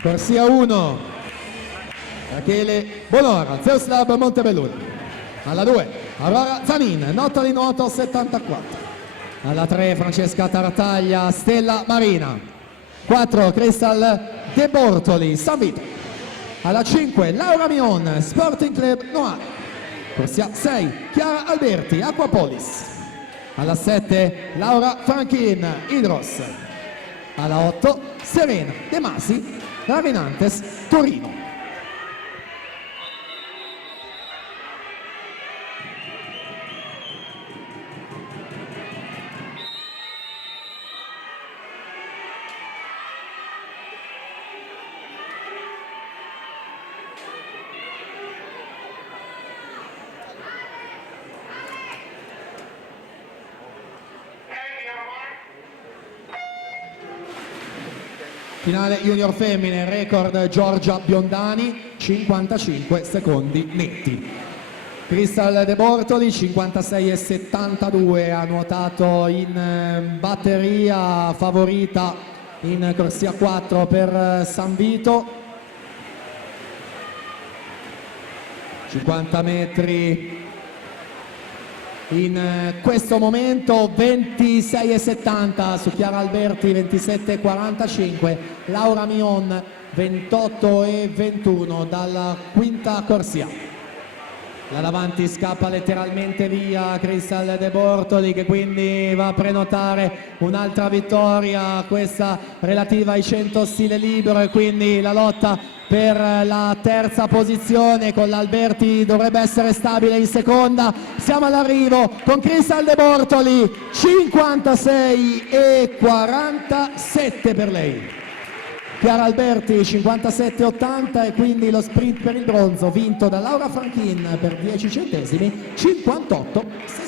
Corsia 1, Rachele Bonora, Zeoslab Montebelluna. Alla 2, Aurora Zanin, nota di nuoto 74. Alla 3, Francesca Tartaglia, Stella Marina. 4, Crystal De Bortoli, San Vito. Alla 5, Laura Mion, Sporting Club Noale. Corsia 6, Chiara Alberti, Aquapolis. Alla 7, Laura Franchin, Idros. Alla 8, Serena De Masi, Ravinantes, Torino. Finale junior femmine, record Giorgia Biondani, 55 secondi netti. Crystal De Bortoli, 56,72, ha nuotato in batteria, favorita in corsia 4 per San Vito. 50 metri in questo momento, 26,70 su Chiara Alberti, 27,45, Laura Mion 28,21 dalla quinta corsia. Da davanti scappa letteralmente via Crystal De Bortoli, che quindi va a prenotare un'altra vittoria, questa relativa ai 100 stile libero, e quindi la lotta per la terza posizione con l'Alberti dovrebbe essere stabile in seconda. Siamo all'arrivo con Crystal De Bortoli, 56,47 per lei. Chiara Alberti 57,80, e quindi lo sprint per il bronzo vinto da Laura Franchin per 10 centesimi, 58,60.